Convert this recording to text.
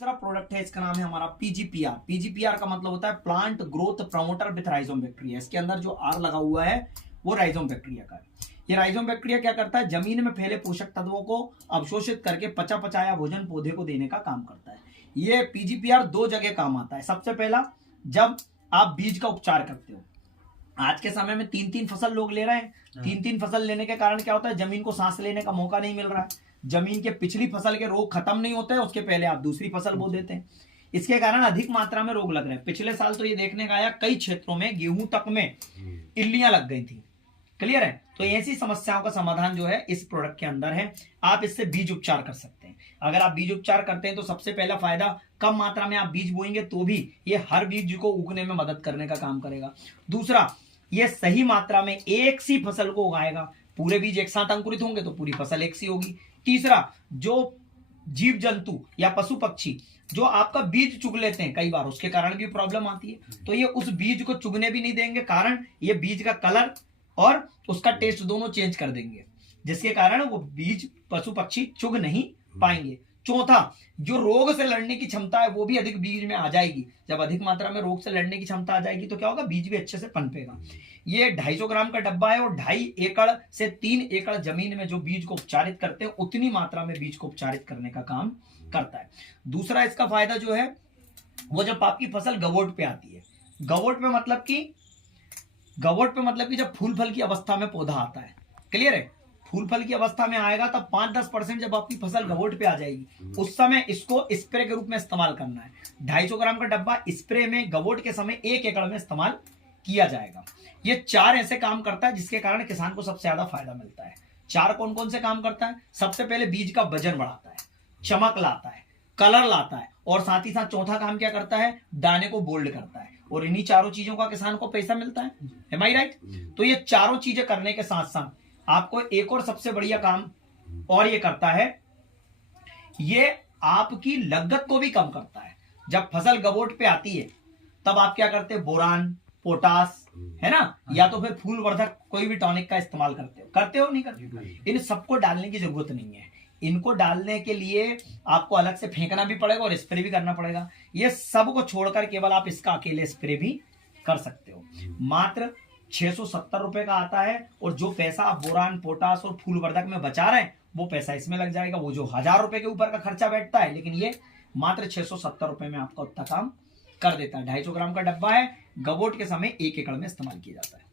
दूसरा प्रोडक्ट है, इसका नाम है हमारा पीजीपीआर। पीजीपीआर का मतलब होता है plant growth promoter with rhizome bacteria. इसके अंदर जो आर लगा हुआ है वो राइजोम बैक्टीरिया का है। ये राइजोम बैक्टीरिया क्या करता है, जमीन में फैले पोषक तत्वों को अवशोषित करके पचा पचाया भोजन पौधे को देने का काम करता है। ये पीजीपीआर दो जगह काम आता है। सबसे पहला, जब आप बीज का उपचार करते हो। आज के समय में 3-3 फसल लोग ले रहे हैं। 3-3 फसल लेने के कारण क्या होता है, जमीन को सांस लेने का मौका नहीं मिल रहा है। जमीन के पिछली फसल के रोग खत्म नहीं होते हैं, उसके पहले आप दूसरी फसल बो देते हैं। इसके कारण अधिक मात्रा में रोग लग रहे हैं। पिछले साल तो ये देखने का आया, कई क्षेत्रों में गेहूं तक में इल्लियां लग गई थी। क्लियर है। तो ऐसी समस्याओं का समाधान जो है इस प्रोडक्ट के अंदर है। आप इससे बीज उपचार कर सकते हैं। अगर आप बीज उपचार करते हैं तो सबसे पहला फायदा, कम मात्रा में आप बीज बोएंगे तो भी ये हर बीज को उगने में मदद करने का काम करेगा। दूसरा, ये सही मात्रा में एक सी फसल को उगाएगा। पूरे बीज एक साथ अंकुरित होंगे तो पूरी फसल एक सी होगी। तीसरा, जो जीव जंतु या पशु पक्षी जो आपका बीज चुग लेते हैं, कई बार उसके कारण भी प्रॉब्लम आती है, तो ये उस बीज को चुगने भी नहीं देंगे। कारण ये बीज का कलर और उसका टेस्ट दोनों चेंज कर देंगे, जिसके कारण वो बीज पशु पक्षी चुग नहीं पाएंगे। चौथा, जो रोग से लड़ने की क्षमता है वो भी अधिक बीज में आ जाएगी। जब अधिक मात्रा में रोग से लड़ने की क्षमता आ जाएगी तो क्या होगा, बीज भी अच्छे से पनपेगा। ये 250 ग्राम का डब्बा है और 2.5 एकड़ से 3 एकड़ जमीन में जो बीज को उपचारित करते हैं उतनी मात्रा में बीज को उपचारित करने का काम करता है। दूसरा इसका फायदा जो है वो, जब आपकी फसल गवोट पे आती है, गवोट पे मतलब कि जब फूल फल की अवस्था में पौधा आता है। क्लियर है। फूल फल की अवस्था में आएगा तब 5-10% जब आपकी फसल गवोट पे आ जाएगी, उस समय इसको स्प्रे के रूप में इस्तेमाल करना है। 250 ग्राम का डब्बा स्प्रे में गवोट के समय 1 एकड़ में इस्तेमाल किया जाएगा। ये 4 ऐसे काम करता है जिसके कारण किसान को सबसे ज्यादा फायदा मिलता है। 4 कौन कौन से काम करता है? सबसे पहले बीज का वजन बढ़ाता है, चमक लाता है, कलर लाता है, और साथ ही साथ चौथा काम क्या करता है, दाने को बोल्ड करता है। और इन्हीं चारों चीजों का किसान को पैसा मिलता है। एम आई राइट? तो ये चारों चीजें करने के साथ साथ आपको एक और सबसे बढ़िया काम और ये करता है, ये आपकी लागत को भी कम करता है। जब फसल गवोट पे आती है तब आप क्या करते हैं, बोरान, पोटास, है ना, या तो फिर फूल वर्धक कोई भी टॉनिक का इस्तेमाल करते हो नहीं करते? इन सबको डालने की जरूरत नहीं है। इनको डालने के लिए आपको अलग से फेंकना भी पड़ेगा और स्प्रे भी करना पड़ेगा। ये सब को छोड़कर केवल आप इसका अकेले स्प्रे भी कर सकते हो। मात्र 670 रुपए का आता है, और जो पैसा आप बोरान, पोटास और फूल वर्धक में बचा रहे हैं वो पैसा इसमें लग जाएगा। वो जो 1000 रुपए के ऊपर का खर्चा बैठता है, लेकिन ये मात्र 670 रुपए में आपका उतना काम कर देता है। 250 ग्राम का डब्बा है, गवोट के समय 1 एकड़ में इस्तेमाल किया जाता है।